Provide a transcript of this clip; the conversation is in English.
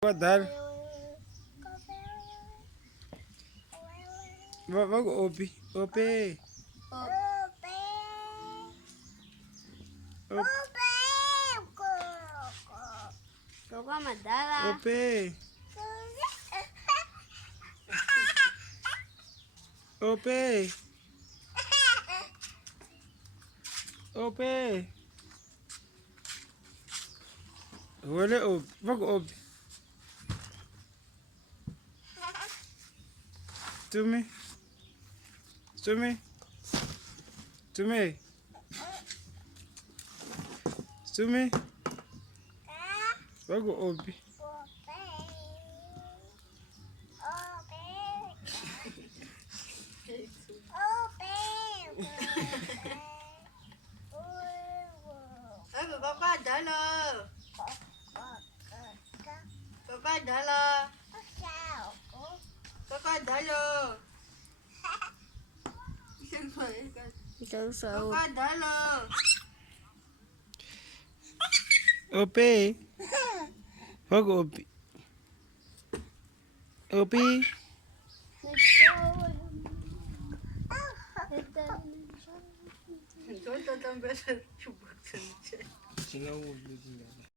Dar. Wag opi. Opi. Op- Coco Madala. Opi. Opi. Opi. Wala op. Wag opi. Tumi. Tumi. Tumi. Tumi. Wag opi. Coco Dalo. Coco Dalo. Coco Dalo. Ikaw sa Coco Dalo. Opi. Wag opi. Opi. Ikaw tatambay sa chubak sa lechon. Sinawag din.